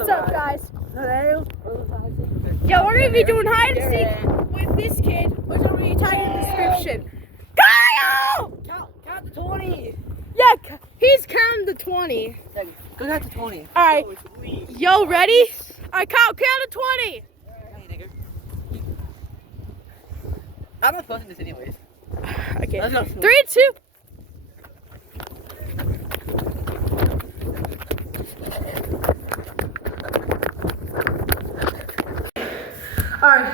What's up, guys? Hello. Yeah, we're gonna be doing hide and seek with this kid, which will be tied in the description. Kyle! Count to 20. Yeah, he's counting to 20. Go count to 20. All right. Yo, ready? All right, Kyle, count to 20. Hey, nigger. I'm not posting this anyways. Okay. Let's go. 3, 2. Alright,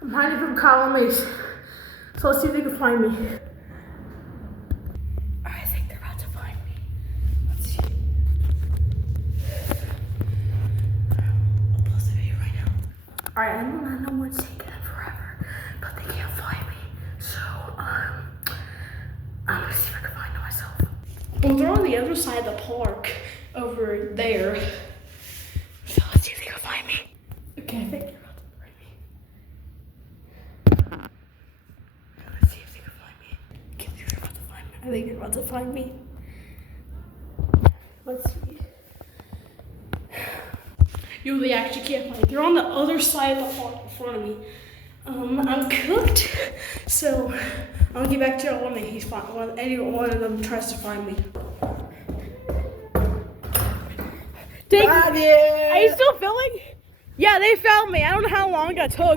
I'm hiding from Kyle and Mace. So let's see if they can find me. I think they're about to find me. Let's see. I'll pause the video right now. Alright, I know it's taking them forever, but they can't find me. So, I'm gonna see if I can find them myself. Well, they're on the other side of the park, over there. So let's see if they can find me. Okay, I think they're about to find me. Let's see if they can find me. Okay, they're about to find me. I think they're about to find me. Let's see. Yo, they actually can't find me. They're on the other side of the park in front of me. I'm cooked. So I'll get back to you when he's fine. When any one of them tries to find me. Are you still filming? Yeah, they found me. I don't know how long that took.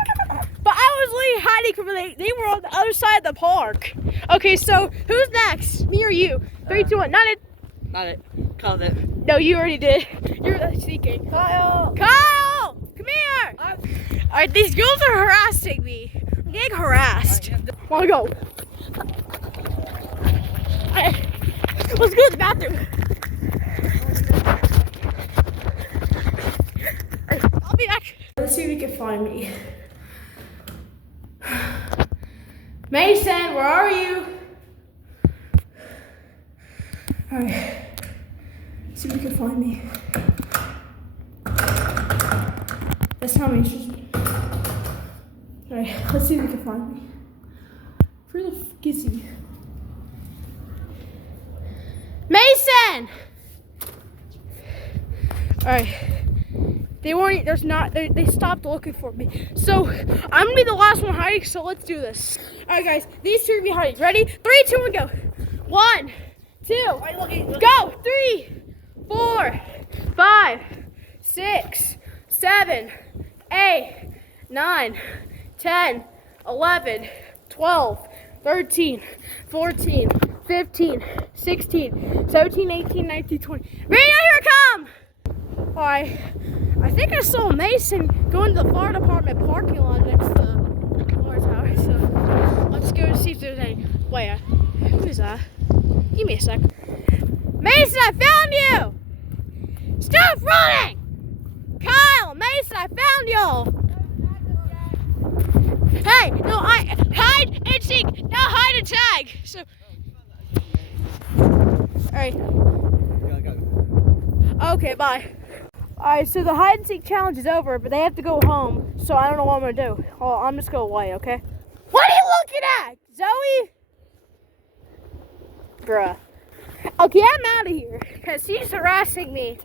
But I was literally hiding from them. They were on the other side of the park. Okay, so who's next? Me or you? 3, 2, 1. Not it. Not it. Called it. No, you already did. You're seeking. Kyle! Kyle! Come here! Alright, these girls are harassing me. I'm getting harassed. Wanna go? Let's go to the bathroom. I'll be back. Let's see if we can find me. Mason, where are you? Alright. See if we can find me. That's how Mason. Alright, let's see if we can find me. Where the f is he? Mason! Alright. They weren't, they stopped looking for me. So, I'm gonna be the last one hiding, so let's do this. Alright guys, these two are gonna be hiding. Ready? 3, 2, 1, go. 1, 2, go. 3, 4, 5, 6, 7, 8, 9, 10, 11, 12, 13, 14, 15, 16, 17, 18, 19, 20. Rena, here I come! Alright, I think I saw Mason going to the fire department parking lot next to the water tower, so let's go see if there's any. Wait, who is that? Give me a sec. Mason, I found you! Stop running! Kyle, Mason, I found y'all! Hey, no, hide and seek, no hide and tag. So, alright. Okay, bye. Alright, so the hide and seek challenge is over, but they have to go home, so I don't know what I'm gonna do. Well, I'm just going away, okay? What are you looking at, Zoe? Bruh. Okay, I'm out of here, because he's harassing me.